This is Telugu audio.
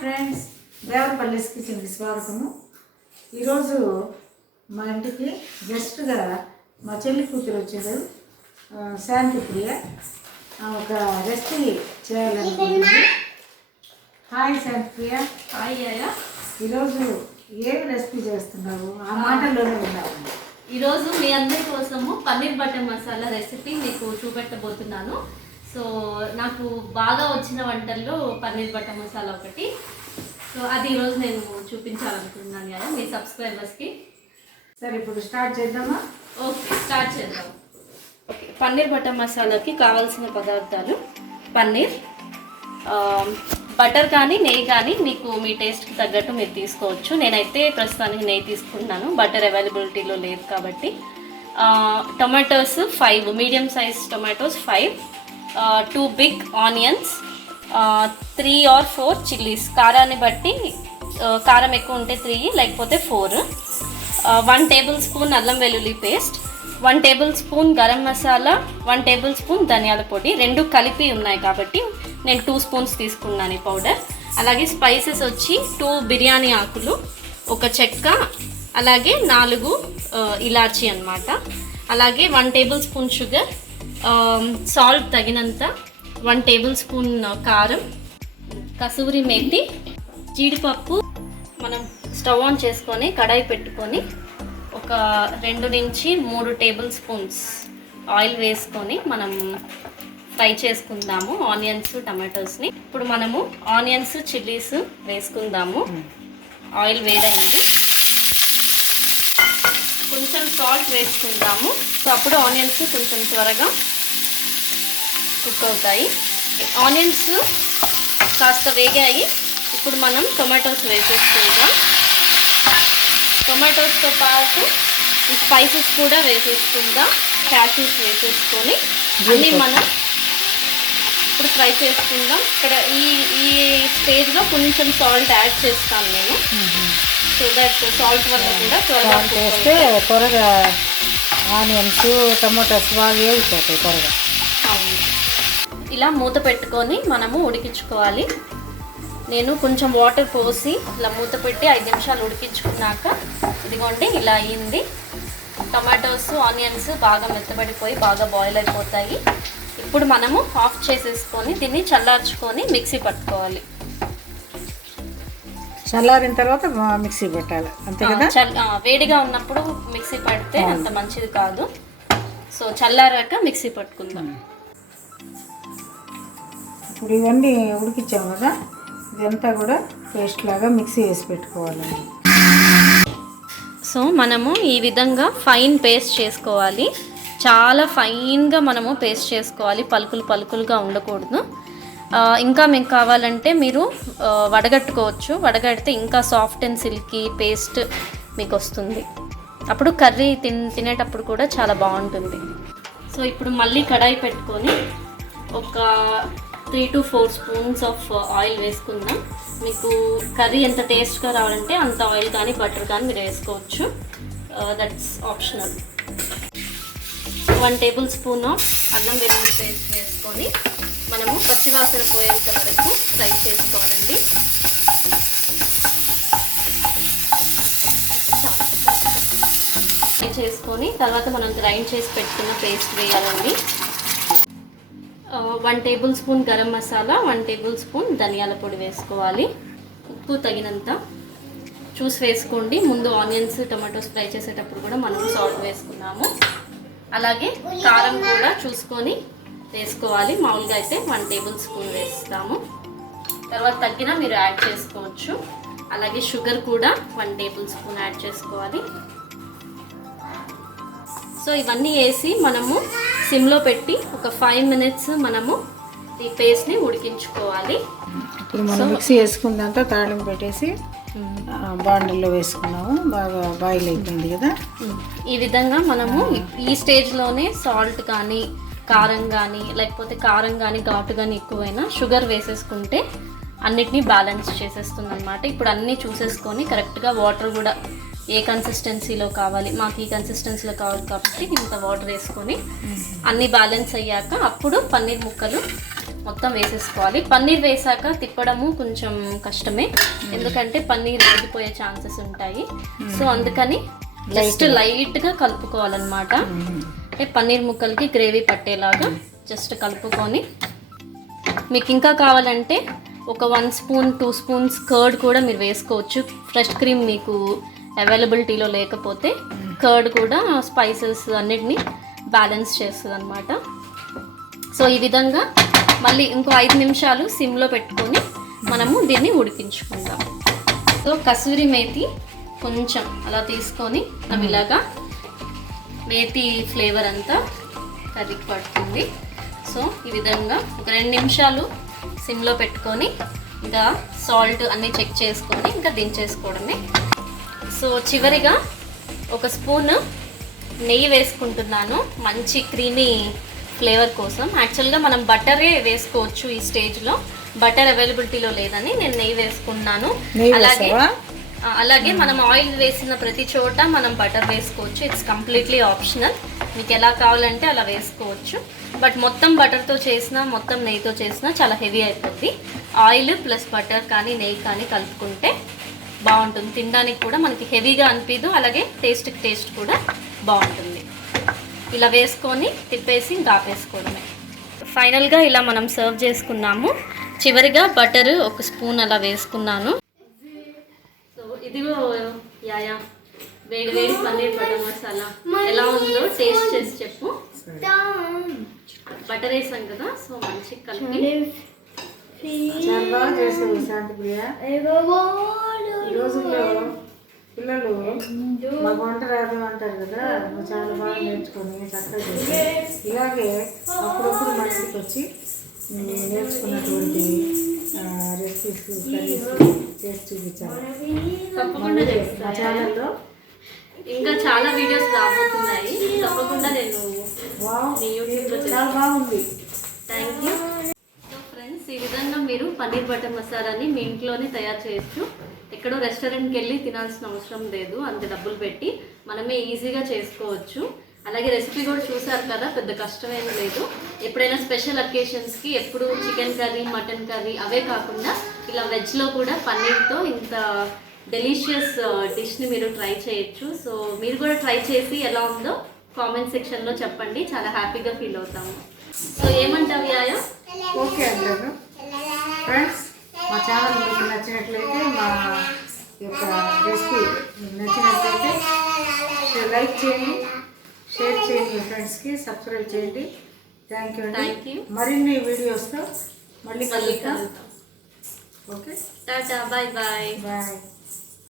ఫ్రెండ్స్, దేవరపల్లిస్ కిచెన్కి స్వాగతము. ఈరోజు మా ఇంటికి గెస్ట్గా మా చెల్లి కూతురు వచ్చారు, శాంతి ప్రియ. ఒక రెసిపీ చేయాలనుకుంటుంది. హాయ్ శాంతి ప్రియ. హాయ్ అయ్యా. ఈరోజు ఏమి రెసిపీ చేస్తున్నావు? ఆ మాటల్లోనే ఉన్నావు. ఈరోజు మీ అందరి కోసము పన్నీర్ బటర్ మసాలా రెసిపీ మీకు చూపెట్టబోతున్నాను. సో నాకు బాగా వచ్చిన వంటల్లో పన్నీర్ బటర్ మసాలా ఒకటి. సో అది ఈరోజు నేను చూపించాలనుకుంటున్నాను కదా మీ సబ్స్క్రైబర్స్కి. సరే, ఇప్పుడు స్టార్ట్ చేద్దామా? ఓకే, స్టార్ట్ చేద్దాం. ఓకే, పన్నీర్ బటర్ మసాలాకి కావాల్సిన పదార్థాలు: పన్నీర్, బటర్ కానీ నెయ్యి కానీ మీకు మీ టేస్ట్కి తగ్గట్టు మీరు తీసుకోవచ్చు. నేనైతే ప్రస్తుతానికి నెయ్యి తీసుకుంటున్నాను, బటర్ అవైలబిలిటీలో లేదు కాబట్టి. Tomatoes 5 medium size tomatoes 5, 2 big onions, 3 or 4 chillies. కారాన్ని బట్టి కారం ఎక్కువ ఉంటే 3 లేకపోతే 4. 1 టేబుల్ స్పూన్ అల్లం వెల్లుల్లి paste, 1 tablespoon garam masala, 1 tablespoon ధనియాల పొడి. 2 కలిపి ఉన్నాయి కాబట్టి నేను 2 స్పూన్స్ తీసుకున్నాను ఈ పౌడర్. అలాగే స్పైసెస్ వచ్చి 2 బిర్యానీ ఆకులు, 1 చెక్క, అలాగే 4 ఇలాచీ అన్నమాట. అలాగే 1 టేబుల్ స్పూన్ షుగర్, సాల్ట్ తగినంత, 1 టేబుల్ స్పూన్ కారం, కసూరి మేతి, జీడిపప్పు. మనం స్టవ్ ఆన్ చేసుకొని కడాయి పెట్టుకొని ఒక 2 నుంచి 3 టేబుల్ స్పూన్స్ ఆయిల్ వేసుకొని మనం ఫ్రై చేసుకుందాము ఆనియన్స్ టమాటోస్ని. ఇప్పుడు మనము ఆనియన్స్ చిల్లీస్ వేసుకుందాము. ఆయిల్ వేడైంది, కొంచెం సాల్ట్ వేసుకుందాము. సో అప్పుడు ఆనియన్స్ కొంచెం త్వరగా కుక్ అవుతాయి. ఆనియన్స్ కాస్త వేగాయి. ఇప్పుడు మనం టొమాటోస్ వేసేసుకుందాం. టొమాటోస్తో పాటు స్పైసెస్ కూడా వేసేసుకుందాం. క్యాష్యూస్ వేసేసుకొని అన్నీ మనం ఇప్పుడు ఫ్రై చేసుకుందాం. ఇక్కడ ఈ స్టేజ్లో కొంచెం సాల్ట్ యాడ్ చేస్తాను నేను, సో దట్ సాల్ట్ వల్ల కూడా త్వరగా వేస్తే త్వరగా ఆనియన్స్ టమాటోస్ బాగా వేగిపోతాయి త్వరగా. అవును, ఇలా మూత పెట్టుకొని మనము ఉడికించుకోవాలి. నేను కొంచెం వాటర్ పోసి ఇలా మూత పెట్టి 5 నిమిషాలు ఉడికించుకున్నాక ఇదిగోండి ఇలా అయ్యింది. టమాటోస్ ఆనియన్స్ బాగా మెత్తబడిపోయి బాగా బాయిల్ అయిపోతాయి. ఇప్పుడు మనము ఆఫ్ చేసేసుకొని దీన్ని చల్లార్చుకొని మిక్సీ పట్టుకోవాలి. చల్లారిన తర్వాత మిక్సీ పెట్టాలి, అంతే కదా? వేడిగా ఉన్నప్పుడు మిక్సీ పడితే అంత మంచిది కాదు. సో చల్లారాక మిక్సీ పట్టుకుందాం. ఇప్పుడు ఇవన్నీ ఉడికించాము కదా, ఇదంతా కూడా పేస్ట్ లాగా మిక్సీ వేసి పెట్టుకోవాలి. సో మనము ఈ విధంగా ఫైన్ పేస్ట్ చేసుకోవాలి. చాలా ఫైన్గా మనము పేస్ట్ చేసుకోవాలి, పలుకులు పలుకులుగా ఉండకూడదు. ఇంకా మీకు కావాలంటే మీరు వడగట్టుకోవచ్చు. వడగడితే ఇంకా సాఫ్ట్ అండ్ సిల్కీ పేస్ట్ మీకు వస్తుంది. అప్పుడు కర్రీ తినేటప్పుడు కూడా చాలా బాగుంటుంది. సో ఇప్పుడు మళ్ళీ కడాయి పెట్టుకొని ఒక 3 to 4 స్పూన్స్ ఆఫ్ ఆయిల్ వేసుకుందాం. మీకు కర్రీ ఎంత టేస్ట్గా రావాలంటే అంత ఆయిల్ కానీ బటర్ కానీ మీరు వేసుకోవచ్చు, that's optional. 1 table spoon of అల్లం వెల్లుల్లి పేస్ట్ వేసుకొని మనము పచ్చివాసన పోయేంత వరకు ఫ్రై చేసుకోవాలండి. ఫ్రై చేసుకొని తర్వాత మనం గ్రైండ్ చేసి పెట్టుకున్న పేస్ట్ వేయాలండి. 1 tablespoon garam masala, 1 tablespoon ధనియాల పొడి వేసుకోవాలి. ఉప్పు తగినంత చూసి వేసుకోండి. ముందు ఆనియన్స్ టమాటోస్ ఫ్రై చేసేటప్పుడు కూడా మనం సాల్ట్ వేసుకున్నాము. అలాగే కారం కూడా చూసుకొని వేసుకోవాలి. మామూలుగా అయితే 1 టేబుల్ స్పూన్ వేస్తాము, తర్వాత తగ్గినా మీరు యాడ్ చేసుకోవచ్చు. అలాగే షుగర్ కూడా 1 టేబుల్ స్పూన్ యాడ్ చేసుకోవాలి. సో ఇవన్నీ వేసి మనము సిమ్లో పెట్టి ఒక 5 minutes మనము ఈ పేస్ట్ని ఉడికించుకోవాలి. ఇప్పుడు మనం మిక్సీ వేసుకుందంతా తాళింపు పెట్టేసి బాండిల్లో వేసుకున్నాము. బాగా బాయిల్ అయిపోయింది కదా. ఈ విధంగా మనము ఈ స్టేజ్లోనే సాల్ట్ కానీ కారం కానీ లేకపోతే కారం కానీ ఘాటు కానీ ఎక్కువైనా షుగర్ వేసేసుకుంటే అన్నిటినీ బ్యాలెన్స్ చేసేస్తుంది అనమాట. ఇప్పుడు అన్నీ చూసేసుకొని కరెక్ట్గా వాటర్ కూడా ఏ కన్సిస్టెన్సీలో కావాలి, మాకు ఈ కన్సిస్టెన్సీలో కావాలి కాబట్టి ఇంత వాటర్ వేసుకొని అన్నీ బ్యాలెన్స్ అయ్యాక అప్పుడు పన్నీర్ ముక్కలు మొత్తం వేసేసుకోవాలి. పన్నీర్ వేసాక తిప్పడము కొంచెం కష్టమే, ఎందుకంటే పన్నీర్ వేగిపోయే ఛాన్సెస్ ఉంటాయి. సో అందుకని జస్ట్ లైట్గా కలుపుకోవాలన్నమాట. అంటే పన్నీర్ ముక్కలకి గ్రేవీ పట్టేలాగా జస్ట్ కలుపుకొని, మీకు ఇంకా కావాలంటే ఒక 1 స్పూన్ 2 స్పూన్స్ కర్డ్ కూడా మీరు వేసుకోవచ్చు. ఫ్రెష్ క్రీమ్ మీకు అవైలబిలిటీలో లేకపోతే కర్డ్ కూడా స్పైసెస్ అన్నిటిని బ్యాలెన్స్ చేస్తుంది అనమాట. సో ఈ విధంగా మళ్ళీ ఇంకో 5 నిమిషాలు సిమ్లో పెట్టుకొని మనము దీన్ని ఉడికించుకుందాం. సో కసూరి మేతి కొంచెం అలా తీసుకొని మనం ఇలాగా మేతి ఫ్లేవర్ అంతా కర్రీకి పడుతుంది. సో ఈ విధంగా ఒక 2 నిమిషాలు సిమ్లో పెట్టుకొని ఇంకా సాల్ట్ అన్నీ చెక్ చేసుకొని ఇంకా దించేసుకోవడమే. సో చివరిగా 1 స్పూన్ నెయ్యి వేసుకుంటున్నాను, మంచి క్రీమీ ఫ్లేవర్ కోసం. యాక్చువల్గా మనం బటరే వేసుకోవచ్చు ఈ స్టేజ్లో, బటర్ అవైలబిలిటీలో లేదని నేను నెయ్యి వేసుకున్నాను. అలాగే మనం ఆయిల్ వేసిన ప్రతి చోట మనం బటర్ వేసుకోవచ్చు. ఇట్స్ కంప్లీట్లీ ఆప్షనల్, మీకు ఎలా కావాలంటే అలా వేసుకోవచ్చు. బట్ మొత్తం బటర్తో చేసినా మొత్తం నెయ్యితో చేసినా చాలా హెవీ అయిపోద్ది. ఆయిల్ ప్లస్ బటర్ కానీ నెయ్యి కానీ కలుపుకుంటే బాగుంటుంది, తినడానికి కూడా మనకి హెవీగా అనిపించదు, అలాగే టేస్ట్ కూడా బాగుంటుంది. ఇలా వేసుకొని తిప్పేసి ఆపేసుకోవడమే. ఫైనల్గా ఇలా మనం సర్వ్ చేసుకున్నాము. చివరిగా బటర్ 1 స్పూన్ అలా వేసుకున్నాను. సో ఇదిగో యాయా వేడి వేడి పన్నీర్ బటర్ మసాలా ఎలా ఉందో టేస్ట్ చేసి చెప్పు. బటర్ వేసాం కదా, సో మంచి కలిపి చాలా బాగా చేసావు శాంతి ప్రియ. ఈ రోజుల్లో పిల్లలు మాకు వంట రాదు అంటారు కదా, నువ్వు చాలా బాగా నేర్చుకొని చక్కగా చేస్తావు. ఇలాగే అప్పుడప్పుడు మన ఇంటికి వచ్చి నేర్చుకున్నటువంటి రెసిపీస్ కర్రీస్ చేసి చూపించాలి. తప్పకుండా మా ఛానల్లో ఇంకా చాలా వీడియోస్ రాబోతున్నాయి, తప్పకుండా నేను మీ యూట్యూబ్లో చాలా బాగుంది. Thank you. సో ఫ్రెండ్స్, ఈ విధంగా మీరు పన్నీర్ బటర్ మసాలాని మీ ఇంట్లోనే తయారు చేయొచ్చు. ఎక్కడో రెస్టారెంట్కి వెళ్ళి తినాల్సిన అవసరం లేదు, అంత డబ్బులు పెట్టి మనమే ఈజీగా చేసుకోవచ్చు. అలాగే రెసిపీ కూడా చూసారు కదా, పెద్ద కష్టమేం లేదు. ఎప్పుడైనా స్పెషల్ అకేషన్స్కి ఎప్పుడు చికెన్ కర్రీ మటన్ కర్రీ అవే కాకుండా ఇలా వెజ్లో కూడా పన్నీర్తో ఇంత డెలిషియస్ డిష్ని మీరు ట్రై చేయొచ్చు. సో మీరు కూడా ట్రై చేసి ఎలా ఉందో కామెంట్ సెక్షన్లో చెప్పండి, చాలా హ్యాపీగా ఫీల్ అవుతాము. సో ఏమంటావు యాయా? ఓకే అంటారు. ఫ్రెండ్స్, మా ఛానల్ మీకు నచ్చినట్లయితే, మా యొక్క రెసిపీ నచ్చినట్లయితే లైక్ చేయండి, షేర్ చేయండి, మీ ఫ్రెండ్స్కి సబ్స్క్రైబ్ చేయండి. థ్యాంక్ యూ అండి. మరిన్ని వీడియోస్తో మళ్ళీ కలుద్దాం. Okay, tata, bye bye. Bye.